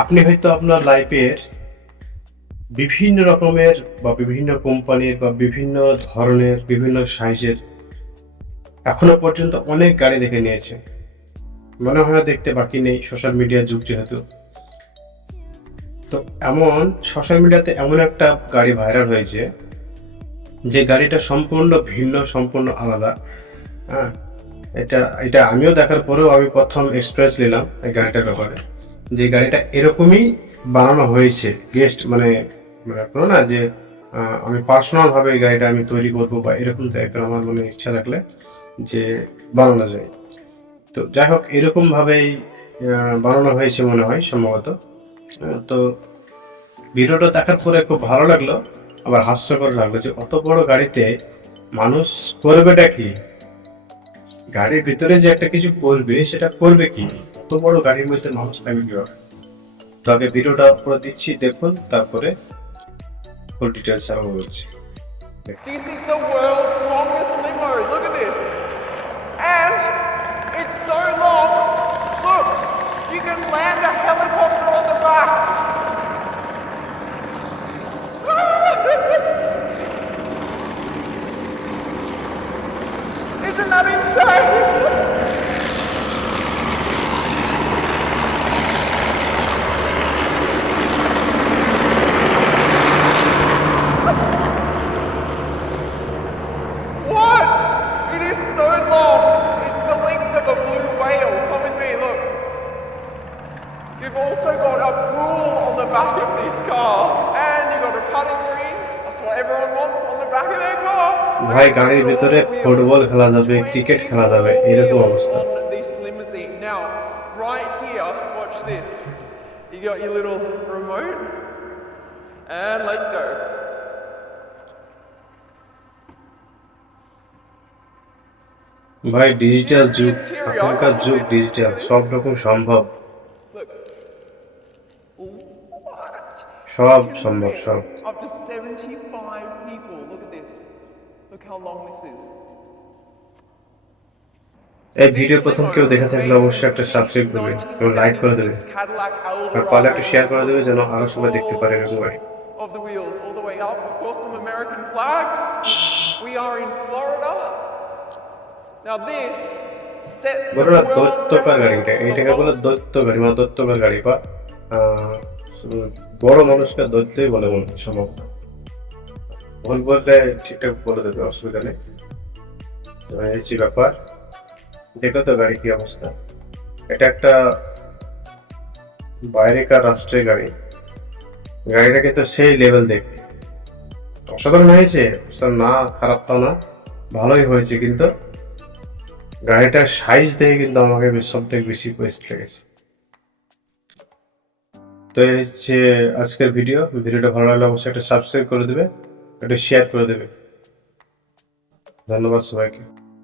আপনি হয়তো আপনার লাইফের বিভিন্ন রকমের বা বিভিন্ন কোম্পানির বা বিভিন্ন ধরনের বিভিন্ন সাইজের এখনো পর্যন্ত অনেক গাড়ি দেখে নিয়েছে, মনে হয় দেখতে বাকি নেই সোশ্যাল মিডিয়ার যুগ যেহেতু। তো এমন সোশ্যাল মিডিয়াতে এমন একটা গাড়ি ভাইরাল হয়েছে যে গাড়িটা সম্পূর্ণ ভিন্ন, সম্পূর্ণ আলাদা। হ্যাঁ, এটা এটা আমিও দেখার পরেও আমি প্রথম এক্সপিরিয়েন্স নিলাম এই গাড়িটার ব্যাপারে, যে গাড়িটা এরকমই বানানো হয়েছে। গেস্ট মানে কোনো না যে আমি পার্সোনাল ভাবে এই গাড়িটা আমি তৈরি করবো বা এরকম টাইপের আমার মনে ইচ্ছা থাকলে যে বানানো যায়। তো যাই হোক, এরকম ভাবেই বানানো হয়েছে মনে হয় সম্ভবত। তো ভিডিওটা দেখার পরে খুব ভালো লাগলো, আবার হাস্যকর লাগলো যে অত বড় গাড়িতে মানুষ করবেটা কি, গাড়ির ভিতরে যে একটা কিছু করবে সেটা করবে কি, অত বড় গাড়ির মধ্যে মানুষ থাকবে কিভাবে। তো আগে ভিডিওটা পুরো দিচ্ছি, দেখুন, তারপরে ফুল ডিটেলস আমি বলছি। This is the world's longest limo. Look at this. And it's so long. Look, you can land a helicopter on the back. Isn't that insane? What? It is so long. It's the length of a blue whale. Come with me, look. You've also got a pool on the back of this car. And you've got a putting green. That's what everyone wants on the back of their car. ভাই গাড়ির ভিতরে football খেলা যাবে, cricket খেলা যাবে, এরকম অবস্থা। On this limousine. Now, right here, watch this. You got your little remote. And let's go. ভাই ডিজিটাল যুগ, এখনকার যুগ ডিজিটাল, সব রকম সম্ভব, Look. What? সব সম্ভব, সব। Up to 75 people. Look at this. Look how long this is. এই ভিডিও প্রথম কেউ দেখে থাকলে অবশ্যই একটা সাবস্ক্রাইব করবে এবং লাইক করে দেবে, আর পারলে একটু শেয়ার করে দেবে যেন আরো সবাই দেখতে পারে এরকম গাড়ি। Of the wheels all the way up. Of course, some American flags. We are in Florida. Now this set the বলো না world দৈত্যকার গাড়িটা, এইটাকে বলে দৈত্য গাড়ি, মানে দৈত্যকার গাড়ি বা বড় মানুষকে দৈত্যই বলে মনে হয় সম্ভবত। ভুল বললে ঠিকঠাক বলে দেবে, অসুবিধা নেই। তো এই হচ্ছে ব্যাপার। দেখো তো গাড়ি কি অবস্থা। এটা একটা বাইরেকার রাষ্ট্রের গাড়ি। গাড়িটাকে তো সেই লেভেল দেখতে অসাধারণ হয়েছে, না খারাপ তা না, ভালোই হয়েছে, কিন্তু গাড়িটার সাইজ দেখে কিন্তু আমাকে সব থেকে বেশি বেস্ট লেগেছে। তো এই হচ্ছে আজকের ভিডিওটা ভালো লাগলে অবশ্যই একটা সাবস্ক্রাইব করে দেবে, একটা শেয়ার করে দেবে। ধন্যবাদ সবাইকে।